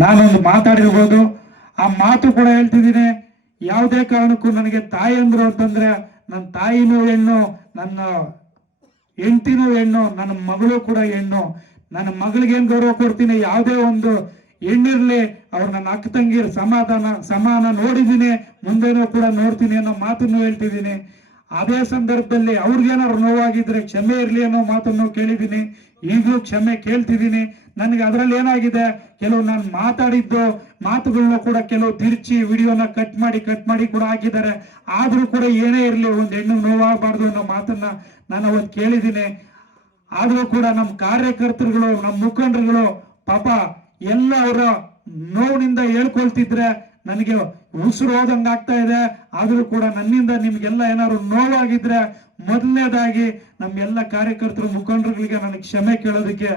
ನಾನೊಂದು ಮಾತಾಡಿರ್ಬೋದು, ಆ ಮಾತು ಕೂಡ ಹೇಳ್ತಿದ್ದೀನಿ. ಯಾವುದೇ ಕಾರಣಕ್ಕೂ ನನಗೆ ತಾಯಿ ಅಂದ್ರು ಅಂತಂದ್ರೆ ನನ್ನ ತಾಯಿನೂ ಹೆಣ್ಣು, ನನ್ನ ಹೆಂಡತಿನೂ ಹೆಣ್ಣು, ನನ್ನ ಮಗಳು ಕೂಡ ಹೆಣ್ಣು. ನನ್ನ ಮಗಳಿಗೆ ಏನ್ ಗೌರವ ಕೊಡ್ತೀನಿ, ಯಾವುದೇ ಒಂದು ಹೆಣ್ಣಿರ್ಲಿ ಅವ್ರು ನನ್ನ ಅಕ್ಕ ತಂಗಿರ ಸಮಾನ ನೋಡಿದ್ದೀನಿ, ಮುಂದೆನೂ ಕೂಡ ನೋಡ್ತೀನಿ ಅನ್ನೋ ಮಾತನ್ನು ಹೇಳ್ತಿದ್ದೀನಿ. ಅದೇ ಸಂದರ್ಭದಲ್ಲಿ ಅವ್ರಿಗೇನಾದ್ರು ನೋವಾಗಿದ್ರೆ ಕ್ಷಮೆ ಇರ್ಲಿ ಅನ್ನೋ ಮಾತನ್ನು ಕೇಳಿದ್ದೀನಿ. ಈಗಲೂ ಕ್ಷಮೆ ಕೇಳ್ತಿದ್ದೀನಿ. ನನಗೆ ಅದರಲ್ಲಿ ಏನಾಗಿದೆ, ಕೆಲವು ನಾನು ಮಾತಾಡಿದ್ದು ಮಾತುಗಳನ್ನ ಕೂಡ ಕೆಲವು ತಿರ್ಚಿ ವಿಡಿಯೋನ ಕಟ್ ಮಾಡಿ ಕೂಡ ಹಾಕಿದ್ದಾರೆ. ಆದ್ರೂ ಕೂಡ ಏನೇ ಇರಲಿ ಒಂದು ಹೆಣ್ಣು ನೋವಾಗಬಾರ್ದು ಅನ್ನೋ ಮಾತನ್ನ ನಾನು ಅವತ್ತು ಕೇಳಿದ್ದೀನಿ. ಆದ್ರೂ ಕೂಡ ನಮ್ಮ ಕಾರ್ಯಕರ್ತರುಗಳು, ನಮ್ಮ ಮುಖಂಡರುಗಳು ಪಾಪ ಎಲ್ಲ ಅವರ ನೋವಿನಿಂದ ಹೇಳ್ಕೊಳ್ತಿದ್ರೆ ನನಗೆ ಉಸಿರು ಹೋದಂಗೆ ಆಗ್ತಾ ಇದೆ. ಆದ್ರೂ ಕೂಡ ನನ್ನಿಂದ ನಿಮ್ಗೆಲ್ಲ ಏನಾದ್ರು ನೋವಾಗಿದ್ರೆ ಮೊದಲನೇದಾಗಿ ನಮ್ಮೆಲ್ಲ ಕಾರ್ಯಕರ್ತರು ಮುಖಂಡರುಗಳಿಗೆ ನನಗೆ ಕ್ಷಮೆ ಕೇಳೋದಕ್ಕೆ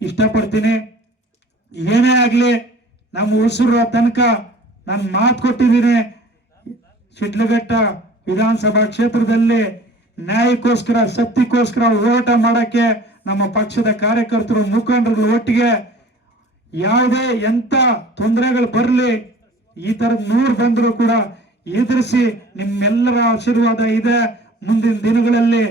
ಇಷ್ಟಪಡ್ತೀನಿ. ಏನೇ ಆಗ್ಲಿ ನಮ್ಮ ಉಸಿರು ತನಕ ನಾನು ಮಾತು ಕೊಟ್ಟಿದ್ದೀನಿ. ಶಿಡ್ಲಘಟ್ಟ ವಿಧಾನಸಭಾ ಕ್ಷೇತ್ರದಲ್ಲಿ ನ್ಯಾಯಕ್ಕೋಸ್ಕರ, ಸತ್ಯಕ್ಕೋಸ್ಕರ ಹೋರಾಟ ಮಾಡಕ್ಕೆ ನಮ್ಮ ಪಕ್ಷದ ಕಾರ್ಯಕರ್ತರು ಮುಖಂಡರು ಒಟ್ಟಿಗೆ ಯಾವುದೇ ಎಂತ ತೊಂದರೆಗಳು ಬರಲಿ, ಈ ತರದ 100 ಬಂದರೂ ಕೂಡ ಎದುರಿಸಿ ನಿಮ್ಮೆಲ್ಲರ ಆಶೀರ್ವಾದ ಇದೆ. ಮುಂದಿನ ದಿನಗಳಲ್ಲಿ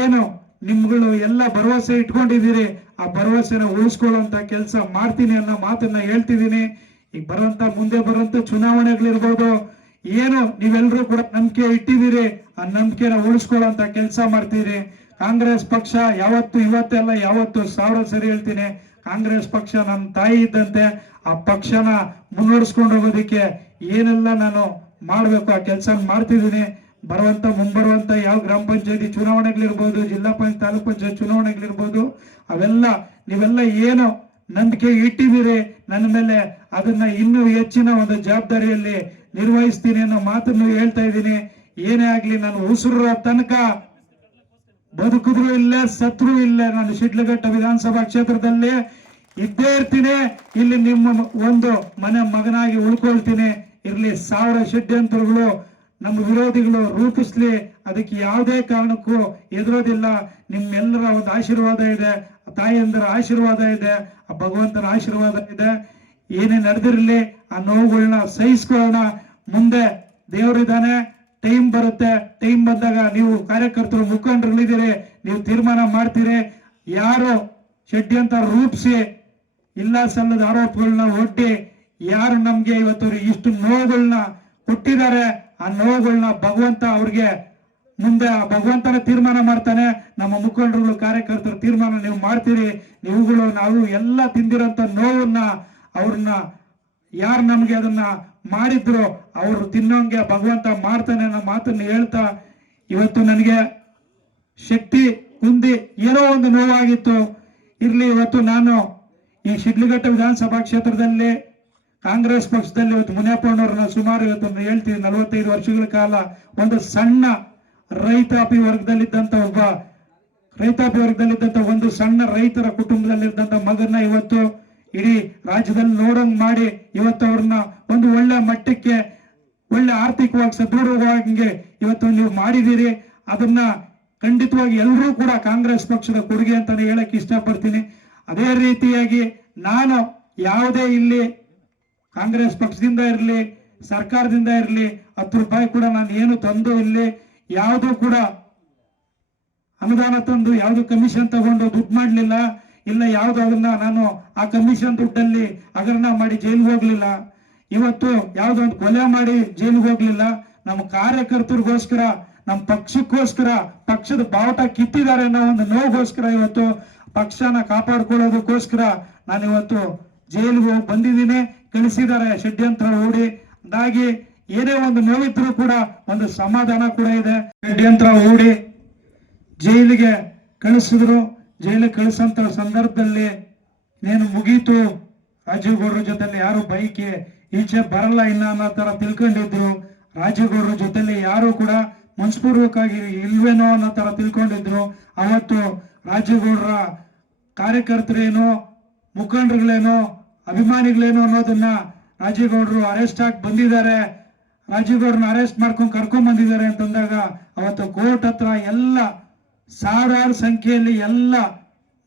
ಏನು ನಿಮ್ಗಳು ಎಲ್ಲ ಭರವಸೆ ಇಟ್ಕೊಂಡಿದ್ದೀರಿ, ಆ ಭರವಸೆನ ಉಳಿಸ್ಕೊಳ್ಳುವಂತ ಕೆಲಸ ಮಾಡ್ತೀನಿ ಅನ್ನೋ ಮಾತನ್ನ ಹೇಳ್ತಿದ್ದೀನಿ. ಈಗ ಮುಂದೆ ಬರುವಂತ ಚುನಾವಣೆಗಳಿರ್ಬೋದು, ಏನು ನೀವೆಲ್ಲರೂ ಕೂಡ ನಂಬಿಕೆ ಇಟ್ಟಿದ್ದೀರಿ, ಆ ನಂಬಿಕೆನ ಉಳಿಸ್ಕೊಳ್ಳುವಂತ ಕೆಲಸ ಮಾಡ್ತೀರಿ. ಕಾಂಗ್ರೆಸ್ ಪಕ್ಷ ಯಾವತ್ತು, ಇವತ್ತೆಲ್ಲ ಯಾವತ್ತು 1000 ಸರಿ ಹೇಳ್ತೀನಿ, ಕಾಂಗ್ರೆಸ್ ಪಕ್ಷ ನನ್ನ ತಾಯಿ ಇದ್ದಂತೆ. ಆ ಪಕ್ಷನ ಮುನ್ನಡೆಸ್ಕೊಂಡು ಹೋಗೋದಿಕ್ಕೆ ಏನೆಲ್ಲ ನಾನು ಮಾಡ್ಬೇಕು ಆ ಕೆಲಸ ಮಾಡ್ತಿದ್ದೀನಿ. ಮುಂಬರುವಂತ ಯಾವ ಗ್ರಾಮ ಪಂಚಾಯತಿ ಚುನಾವಣೆಗಳಿರ್ಬೋದು, ಜಿಲ್ಲಾ ಪಂಚಾಯತ್, ತಾಲೂಕ್ ಪಂಚಾಯತ್ ಚುನಾವಣೆಗಳಿರ್ಬೋದು, ಅವೆಲ್ಲ ನೀವೆಲ್ಲ ಏನು ನಂಬಿಕೆ ಇಟ್ಟಿದ್ದೀರಿ ನನ್ನ ಮೇಲೆ, ಅದನ್ನ ಇನ್ನೂ ಹೆಚ್ಚಿನ ಒಂದು ಜವಾಬ್ದಾರಿಯಲ್ಲಿ ನಿರ್ವಹಿಸ್ತೀನಿ ಅನ್ನೋ ಮಾತನ್ನು ಹೇಳ್ತಾ ಇದ್ದೀನಿ. ಏನೇ ಆಗ್ಲಿ ನಾನು ಉಸಿರ ತನಕ ಬದುಕಿದ್ರು ಇಲ್ಲ, ಸತ್ರು ಇಲ್ಲ, ನಾನು ಶಿಡ್ಲಘಟ್ಟ ವಿಧಾನಸಭಾ ಕ್ಷೇತ್ರದಲ್ಲಿ ಇದ್ದೇ ಇರ್ತೀನಿ. ಇಲ್ಲಿ ನಿಮ್ಮ ಒಂದು ಮಗನಾಗಿ ಉಳ್ಕೊಳ್ತೀನಿ. ಇರ್ಲಿ 1000 ಷಡ್ಯಂತ್ರಗಳು ನಮ್ಮ ವಿರೋಧಿಗಳು ರೂಪಿಸ್ಲಿ, ಅದಕ್ಕೆ ಯಾವುದೇ ಕಾರಣಕ್ಕೂ ಎದುರೋದಿಲ್ಲ. ನಿಮ್ಮೆಲ್ಲರ ಒಂದು ಆಶೀರ್ವಾದ ಇದೆ, ತಾಯಿಯಂದರ ಆಶೀರ್ವಾದ ಇದೆ, ಆ ಭಗವಂತನ ಆಶೀರ್ವಾದ ಇದೆ. ಏನೇ ನಡೆದಿರಲಿ ಆ ನೋವುಗಳನ್ನ ಸಹಿಸ್ಕೊಳ್ಳೋಣ. ಮುಂದೆ ದೇವರಿದ್ದಾನೆ, ಟೈಮ್ ಬರುತ್ತೆ. ಟೈಮ್ ಬಂದಾಗ ನೀವು ಕಾರ್ಯಕರ್ತರು ಮುಖಂಡರುಗಳಿದ್ದೀರಿ, ನೀವು ತೀರ್ಮಾನ ಮಾಡ್ತೀರಿ. ಯಾರು ಷಡ್ಯಂತ್ರ ರೂಪಿಸಿ ಇಲ್ಲ ಸಲ್ಲದ ಆರೋಪಗಳನ್ನ ಒಡ್ಡಿ ಯಾರು ನಮ್ಗೆ ಇವತ್ತು ಇಷ್ಟು ನೋವುಗಳನ್ನ ಕೊಟ್ಟಿದ್ದಾರೆ, ಆ ನೋವುಗಳನ್ನ ಭಗವಂತ ಅವ್ರಿಗೆ ಮುಂದೆ ಆ ಭಗವಂತನ ತೀರ್ಮಾನ ಮಾಡ್ತಾನೆ. ನಮ್ಮ ಮುಖಂಡರುಗಳು, ಕಾರ್ಯಕರ್ತರು ತೀರ್ಮಾನ ನೀವು ಮಾಡ್ತೀರಿ. ನೀವುಗಳು ನಾವು ಎಲ್ಲ ತಿಂದಿರೋಂಥ ನೋವನ್ನ ಅವ್ರನ್ನ ಯಾರು ನಮ್ಗೆ ಅದನ್ನ ಮಾಡಿದ್ರು ಅವರು ತಿನ್ನೋಂಗೆ ಭಗವಂತ ಮಾಡ್ತಾನೆ ಅನ್ನೋ ಮಾತನ್ನ ಹೇಳ್ತಾ, ಇವತ್ತು ನನಗೆ ಶಕ್ತಿ ಕುಂದಿ ಏನೋ ಒಂದು ನೋವಾಗಿತ್ತು. ಇರ್ಲಿ, ಇವತ್ತು ನಾನು ಈ ಶಿಡ್ಲಘಟ್ಟ ವಿಧಾನಸಭಾ ಕ್ಷೇತ್ರದಲ್ಲಿ ಕಾಂಗ್ರೆಸ್ ಪಕ್ಷದಲ್ಲಿ ಇವತ್ತು ಮುನಿಯಪ್ಪನವ್ರನ್ನ ಸುಮಾರು ಇವತ್ತು ಹೇಳ್ತೀವಿ 45 ವರ್ಷಗಳ ಕಾಲ ಒಂದು ಸಣ್ಣ ರೈತಾಪಿ ವರ್ಗದಲ್ಲಿದ್ದಂತ ಒಂದು ಸಣ್ಣ ರೈತರ ಕುಟುಂಬದಲ್ಲಿದ್ದಂತ ಮಗನ್ನ ಇವತ್ತು ಇಡೀ ರಾಜ್ಯದಲ್ಲಿ ನೋಡಂಗ್ ಮಾಡಿ ಇವತ್ತು ಅವ್ರನ್ನ ಒಂದು ಒಳ್ಳೆ ಮಟ್ಟಕ್ಕೆ, ಒಳ್ಳೆ ಆರ್ಥಿಕವಾಗಿ ಸದೃಢವಾಗಿ ಇವತ್ತು ನೀವು ಮಾಡಿದ್ದೀರಿ. ಅದನ್ನ ಖಂಡಿತವಾಗಿ ಎಲ್ಲರೂ ಕೂಡ ಕಾಂಗ್ರೆಸ್ ಪಕ್ಷದ ಕೊಡುಗೆ ಅಂತಾನೆ ಹೇಳಕ್ ಇಷ್ಟಪಡ್ತೀನಿ. ಅದೇ ರೀತಿಯಾಗಿ ನಾನು ಯಾವುದೇ ಇಲ್ಲಿ ಕಾಂಗ್ರೆಸ್ ಪಕ್ಷದಿಂದ ಇರಲಿ, ಸರ್ಕಾರದಿಂದ ಇರಲಿ 10 ರೂಪಾಯಿ ಕೂಡ ನಾನು ಏನು ತಂದು ಇಲ್ಲಿ ಯಾವುದು ಕೂಡ ಅನುದಾನ ತಂದು ಯಾವುದು ಕಮಿಷನ್ ತಗೊಂಡು ದುಡ್ಡು ಮಾಡ್ಲಿಲ್ಲ. ಇಲ್ಲ ಯಾವ್ದು ಅದನ್ನ ನಾನು ಆ ಕಮಿಷನ್ ದುಡ್ಡಲ್ಲಿ ಹಗರಣ ಮಾಡಿ ಜೈಲಿಗೆ ಹೋಗ್ಲಿಲ್ಲ. ಇವತ್ತು ಯಾವ್ದೊಂದು ಕೊಲೆ ಮಾಡಿ ಜೈಲಿಗೆ ಹೋಗ್ಲಿಲ್ಲ. ನಮ್ಮ ಕಾರ್ಯಕರ್ತರಿಗೋಸ್ಕರ, ನಮ್ಮ ಪಕ್ಷಕ್ಕೋಸ್ಕರ, ಪಕ್ಷದ ಬಾವುಟ ಕಿತ್ತಿದ್ದಾರೆ ಅನ್ನೋ ಒಂದು ನೋವುಗೋಸ್ಕರ ಇವತ್ತು ಪಕ್ಷನ ಕಾಪಾಡ್ಕೊಳ್ಳೋದಕ್ಕೋಸ್ಕರ ನಾನು ಇವತ್ತು ಜೈಲಿಗೆ ಹೋಗಿ ಬಂದಿದ್ದೀನಿ. ಕಳಿಸಿದ್ದಾರೆ ಷಡ್ಯಂತ್ರ ಹೂಡಿ. ಹಾಗಾಗಿ ಏನೇ ಒಂದು ನೋವಿದ್ರು ಕೂಡ ಒಂದು ಸಮಾಧಾನ ಕೂಡ ಇದೆ. ಷಡ್ಯಂತ್ರ ಹೂಡಿ ಜೈಲಿಗೆ ಕಳಿಸಿದ್ರು. ಜೈಲಿಗೆ ಕಳಿಸಂತ ಸಂದರ್ಭದಲ್ಲಿ ಇನ್ನೇನು ಮುಗೀತು, ರಾಜೀವ್ ಗೌಡ್ರ ಜೊತೆಲಿ ಯಾರು ಬೈಕೆ ಈಚೆ ಬರಲ್ಲ ಇನ್ನ ಅನ್ನೋ ತರ ತಿಳ್ಕೊಂಡಿದ್ರು. ರಾಜೀವ್ ಗೌಡ್ರ ಜೊತೆಲಿ ಯಾರು ಕೂಡ ಮನಸ್ಪೂರ್ವಕವಾಗಿ ಇಲ್ವೇನೋ ಅನ್ನೋ ತರ ತಿಳ್ಕೊಂಡಿದ್ರು. ಅವತ್ತು ರಾಜೀವ್ ಗೌಡ್ರ ಕಾರ್ಯಕರ್ತರೇನೋ, ಮುಖಂಡರುಗಳೇನೋ, ಅಭಿಮಾನಿಗಳೇನೋ ಅನ್ನೋದನ್ನ ರಾಜೀವ್ ಗೌಡ್ರು ಅರೆಸ್ಟ್ ಆಗಿ ಬಂದಿದ್ದಾರೆ, ರಾಜೀವ್ ಗೌಡ್ರನ್ನ ಅರೆಸ್ಟ್ ಮಾಡ್ಕೊಂಡು ಕರ್ಕೊಂಡ್ ಬಂದಿದ್ದಾರೆ ಅಂತಂದಾಗ ಅವತ್ತು ಕೋರ್ಟ್ ಹತ್ರ ಎಲ್ಲ ಸಾವಿರಾರು ಸಂಖ್ಯೆಯಲ್ಲಿ ಎಲ್ಲ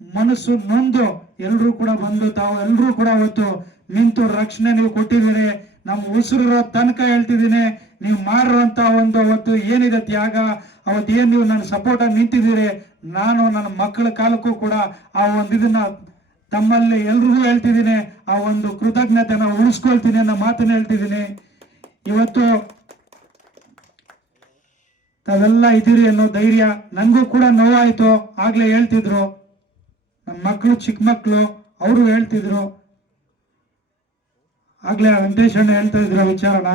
ಮನಸ್ಸು ನೊಂದು ಎಲ್ಲರೂ ಕೂಡ ಬಂದು ತಾವು ಎಲ್ಲರೂ ಕೂಡ ಅವತ್ತು ನಿಂತು ರಕ್ಷಣೆ ನೀವು ಕೊಟ್ಟಿದ್ದೀರಿ. ನಮ್ಮ ಉಸಿರಿರೋ ತನಕ ಹೇಳ್ತಿದ್ದೀನಿ, ನೀವು ಮಾಡಿರುವಂತ ಒಂದು ಅವತ್ತು ಏನಿದೆ ತ್ಯಾಗ, ಅವತ್ತು ಏನ್ ನೀವು ನನ್ನ ಸಪೋರ್ಟ್ ಆಗಿ ನಿಂತಿದ್ದೀರಿ, ನಾನು ನನ್ನ ಮಕ್ಕಳ ಕಾಲಕ್ಕೂ ಕೂಡ ಆ ಒಂದು ಇದನ್ನ ತಮ್ಮಲ್ಲಿ ಎಲ್ರಿಗೂ ಹೇಳ್ತಿದ್ದೀನಿ, ಆ ಒಂದು ಕೃತಜ್ಞತೆನ ಉಳಿಸ್ಕೊಳ್ತೀನಿ ಅನ್ನೋ ಮಾತನ್ನ ಹೇಳ್ತಿದ್ದೀನಿ. ಇವತ್ತು ತಾವೆಲ್ಲ ಇದ್ದೀರಿ ಅನ್ನೋ ಧೈರ್ಯ ನನಗೂ ಕೂಡ ನೋವಾಯ್ತು. ಆಗ್ಲೇ ಹೇಳ್ತಿದ್ರು ನಮ್ಮ ಮಕ್ಕಳು, ಚಿಕ್ಕ ಮಕ್ಕಳು, ಅವರು ಹೇಳ್ತಿದ್ರು. ಆಗ್ಲೇ ವೆಂಕಟೇಶ್ ಅಣ್ಣ ಹೇಳ್ತಾ ಇದ್ರು ವಿಚಾರಣ,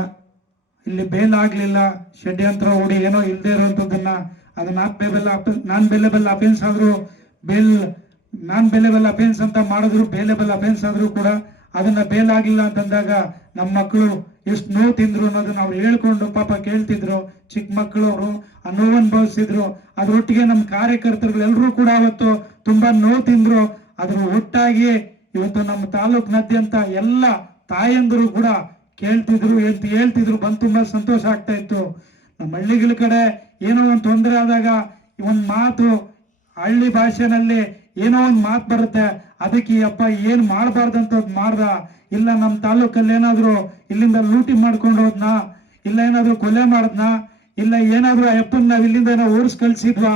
ಇಲ್ಲಿ ಬೇಲ್ ಆಗ್ಲಿಲ್ಲ, ಷಡ್ಯಂತ್ರ ಹೂಡಿ ಏನೋ ಇಲ್ಲದೆ ಇರುವಂತದನ್ನ ಅದು ನಾನ್ ಬೇಲೆಬಲ್ ಅಫೆನ್ಸ್ ಆದ್ರೂ ನಾನ್ ಬೇಲೆಬಲ್ ಅಫೆನ್ಸ್ ಅಂತ ಮಾಡಿದ್ರು, ಬೇಲೆಬಲ್ ಅಫೆನ್ಸ್ ಆದ್ರೂ ಕೂಡ ಅದನ್ನ ಬೇಲ್ ಆಗಿಲ್ಲ ಅಂತಂದಾಗ ನಮ್ಮ ಮಕ್ಕಳು ಎಷ್ಟು ನೋವು ತಿಂದ್ರು ಅನ್ನೋದನ್ನ ಅವ್ರು ಹೇಳ್ಕೊಂಡು ಪಾಪ ಕೇಳ್ತಿದ್ರು. ಚಿಕ್ಕ ಮಕ್ಕಳು ಅವರು ಆ ನೋವು ಅನುಭವಿಸಿದ್ರು. ಅದ್ರೊಟ್ಟಿಗೆ ನಮ್ಮ ಕಾರ್ಯಕರ್ತರುಗಳು ಎಲ್ಲರೂ ಕೂಡ ಅವತ್ತು ತುಂಬಾ ನೋವು ತಿಂದ್ರು. ಅದ್ರ ಒಟ್ಟಾಗಿ ಇವತ್ತು ನಮ್ಮ ತಾಲೂಕಿನಾದ್ಯಂತ ಎಲ್ಲ ತಾಯಂದರು ಕೂಡ ಕೇಳ್ತಿದ್ರು, ಹೇಳ್ತಿದ್ರು, ಬಂದು ತುಂಬಾ ಸಂತೋಷ ಆಗ್ತಾ ಇತ್ತು. ನಮ್ಮ ಹಳ್ಳಿಗಳ ಕಡೆ ಏನೋ ಒಂದು ತೊಂದರೆ ಆದಾಗ ಒಂದ್ ಮಾತು ಹಳ್ಳಿ ಭಾಷೆನಲ್ಲಿ ಏನೋ ಒಂದು ಮಾತು ಬರುತ್ತೆ, ಅದಕ್ಕೆ ಅಪ್ಪ ಏನ್ ಮಾಡಬಾರ್ದಂತ ಮಾಡ್ದ, ಇಲ್ಲ ನಮ್ಮ ತಾಲೂಕಲ್ಲಿ ಏನಾದ್ರು ಇಲ್ಲಿಂದ ಲೂಟಿ ಮಾಡ್ಕೊಂಡು ಹೋದ್ನ, ಇಲ್ಲ ಏನಾದ್ರು ಕೊಲೆ ಮಾಡದ್ನ, ಇಲ್ಲ ಏನಾದ್ರು ಅಪ್ಪನ್ನ ನಾವ್ ಇಲ್ಲಿಂದ ಏನೋ ಓಡಿಸ್ ಕಳ್ಸಿದ್ವಾ,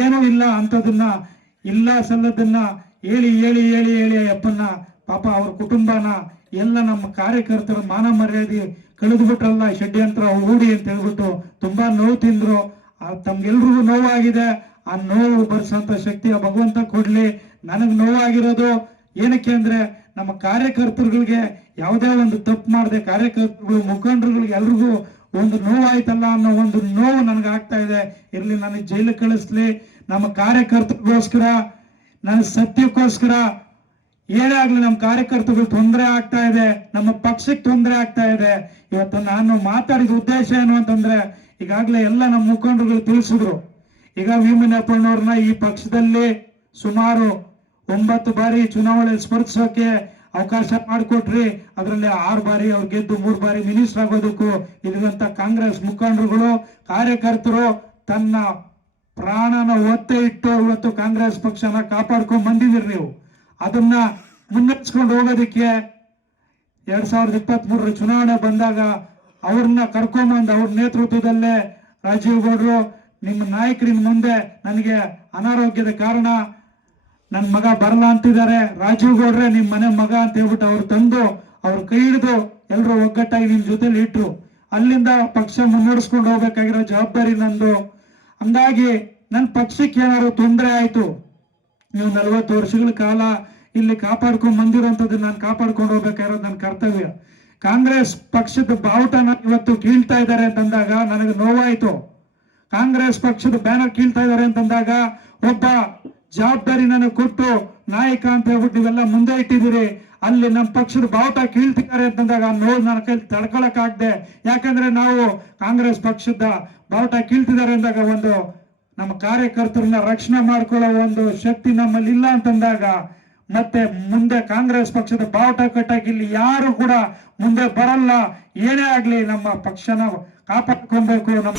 ಏನೂ ಇಲ್ಲ ಅಂತದನ್ನ ಇಲ್ಲ ಸಲ್ಲದನ್ನ ಹೇಳಿ ಹೇಳಿ ಹೇಳಿ ಹೇಳಿ ಅಪ್ಪನ್ನ ಪಾಪ ಅವ್ರ ಕುಟುಂಬನ ಎಲ್ಲ ನಮ್ಮ ಕಾರ್ಯಕರ್ತರ ಮಾನ ಮರ್ಯಾದೆ ಕಳೆದು ಬಿಟ್ರಲ್ಲ ಷಡ್ಯಂತ್ರ ಹೂಡಿ ಅಂತ ಹೇಳ್ಬಿಟ್ಟು ತುಂಬಾ ನೋವು ತಿಂದ್ರು. ತಮ್ಗೆಲ್ರಿಗೂ ನೋವಾಗಿದೆ. ಆ ನೋವು ಬರ್ಸಂತ ಶಕ್ತಿ ಆ ಭಗವಂತ ಕೊಡ್ಲಿ. ನನಗ್ ನೋವಾಗಿರೋದು ಏನಕ್ಕೆ ಅಂದ್ರೆ ನಮ್ಮ ಕಾರ್ಯಕರ್ತರುಗಳಿಗೆ ಯಾವುದೇ ಒಂದು ತಪ್ಪು ಮಾಡದೆ ಕಾರ್ಯಕರ್ತರುಗಳು ಮುಖಂಡರುಗಳಿಗೆ ಎಲ್ರಿಗೂ ಒಂದು ನೋವಾಯ್ತಲ್ಲ ಅನ್ನೋ ಒಂದು ನೋವು ನನಗೆ ಆಗ್ತಾ ಇದೆ. ಇರ್ಲಿ, ನನಗೆ ಜೈಲಿಗೆ ಕಳಿಸ್ಲಿ, ನಮ್ಮ ಕಾರ್ಯಕರ್ತರಿಗೋಸ್ಕರ, ನನ್ನ ಸತ್ಯಕ್ಕೋಸ್ಕರ ಏನೇ ಆಗ್ಲಿ ನಮ್ಮ ಕಾರ್ಯಕರ್ತರುಗಳು ತೊಂದರೆ ಆಗ್ತಾ ಇದೆ, ನಮ್ಮ ಪಕ್ಷಕ್ಕೆ ತೊಂದರೆ ಆಗ್ತಾ ಇದೆ. ಇವತ್ತು ನಾನು ಮಾತಾಡಿದ ಉದ್ದೇಶ ಏನು ಅಂತಂದ್ರೆ, ಈಗಾಗಲೇ ಎಲ್ಲ ನಮ್ಮ ಮುಖಂಡರುಗಳು ತಿಳಿಸಿದ್ರು. ಈಗ ವಿಮನಪ್ಪನವ್ರನ್ನ ಈ ಪಕ್ಷದಲ್ಲಿ ಸುಮಾರು 9 ಬಾರಿ ಚುನಾವಣೆ ಸ್ಪರ್ಧಿಸೋಕೆ ಅವಕಾಶ ಮಾಡಿಕೊಟ್ರಿ. ಅದರಲ್ಲಿ 6 ಬಾರಿ ಅವ್ರು ಗೆದ್ದು 3 ಬಾರಿ ಮಿನಿಸ್ಟರ್ ಆಗೋದಕ್ಕೂ ಇಲ್ಲಿರುವಂತ ಕಾಂಗ್ರೆಸ್ ಮುಖಂಡರುಗಳು, ಕಾರ್ಯಕರ್ತರು ತನ್ನ ಪ್ರಾಣನ ಒತ್ತೆ ಇಟ್ಟು ಇವತ್ತು ಕಾಂಗ್ರೆಸ್ ಪಕ್ಷನ ಕಾಪಾಡ್ಕೊಂಡ್ ಬಂದಿದ್ದೀರಿ. ನೀವು ಅದನ್ನ ಮುನ್ನಡೆಸ್ಕೊಂಡು ಹೋಗೋದಕ್ಕೆ 2023 ಚುನಾವಣೆ ಬಂದಾಗ ಅವ್ರನ್ನ ಕರ್ಕೊಂಬಂದು ಅವ್ರ ನೇತೃತ್ವದಲ್ಲೇ ರಾಜೀವ್ ಗೌಡ್ರು ನಿಮ್ಮ ನಾಯಕರಿನ ಮುಂದೆ ನನಗೆ ಅನಾರೋಗ್ಯದ ಕಾರಣ ನನ್ನ ಮಗ ಬರಲ್ಲ ಅಂತಿದ್ದಾರೆ, ರಾಜೀವ್ ಗೌಡ್ರೆ ನಿಮ್ ಮನೆ ಮಗ ಅಂತ ಹೇಳ್ಬಿಟ್ಟು ಅವ್ರು ತಂದು ಅವ್ರ ಕೈ ಹಿಡಿದು ಎಲ್ಲರೂ ಒಗ್ಗಟ್ಟಾಗಿ ನಿಮ್ ಜೊತೆಲಿ ಇಟ್ರು. ಅಲ್ಲಿಂದ ಪಕ್ಷ ಮುನ್ನಡೆಸ್ಕೊಂಡು ಹೋಗ್ಬೇಕಾಗಿರೋ ಜವಾಬ್ದಾರಿ ನಂದು. ಹಂಗಾಗಿ ನನ್ನ ಪಕ್ಷಕ್ಕೆ ಏನಾದ್ರು ತೊಂದರೆ ಆಯ್ತು, ನೀವು 40 ವರ್ಷಗಳ ಕಾಲ ಇಲ್ಲಿ ಕಾಪಾಡ್ಕೊಂಡ್ ಬಂದಿರೋಂಥದ್ದು ನಾನು ಕಾಪಾಡ್ಕೊಂಡು ಹೋಗ್ಬೇಕಾಗಿರೋದು ನನ್ನ ಕರ್ತವ್ಯ. ಕಾಂಗ್ರೆಸ್ ಪಕ್ಷದ ಬಾವುಟನ ಇವತ್ತು ಕೀಳ್ತಾ ಇದ್ದಾರೆ ಅಂತಂದಾಗ ನನಗೆ ನೋವಾಯ್ತು. ಕಾಂಗ್ರೆಸ್ ಪಕ್ಷದ ಬ್ಯಾನರ್ ಕೀಳ್ತಾ ಇದ್ದಾರೆ ಅಂತಂದಾಗ ಒಬ್ಬ ಜವಾಬ್ದಾರಿ ನನಗೆ ಕೊಟ್ಟು ನಾಯಕ ಅಂತ ಹೇಳ್ಬಿಟ್ಟು ನೀವೆಲ್ಲ ಮುಂದೆ ಇಟ್ಟಿದ್ದೀರಿ, ಅಲ್ಲಿ ನಮ್ಮ ಪಕ್ಷದ ಬಾವುಟ ಕೀಳ್ತಿದ್ದಾರೆ ಅಂತಂದಾಗ ನೋವು ನನ್ನ ಕೈಲಿ ತಡ್ಕೊಳಕ್ ಆಗದೆ. ಯಾಕಂದ್ರೆ ನಾವು ಕಾಂಗ್ರೆಸ್ ಪಕ್ಷದ ಬಾವುಟ ಕೀಳ್ತಿದ್ದಾರೆ ಅಂದಾಗ ಒಂದು ನಮ್ಮ ಕಾರ್ಯಕರ್ತರನ್ನ ರಕ್ಷಣೆ ಮಾಡ್ಕೊಳ್ಳೋ ಒಂದು ಶಕ್ತಿ ನಮ್ಮಲ್ಲಿ ಇಲ್ಲ ಅಂತಂದಾಗ ಮತ್ತೆ ಮುಂದೆ ಕಾಂಗ್ರೆಸ್ ಪಕ್ಷದ ಬಾವುಟ ಕಟ್ಟಾಗಿ ಇಲ್ಲಿ ಯಾರು ಕೂಡ ಮುಂದೆ ಬರಲ್ಲ. ಏನೇ ಆಗ್ಲಿ ನಮ್ಮ ಪಕ್ಷನ ಕಾಪಾಡ್ಕೊಬೇಕು. ನಮ್ಮ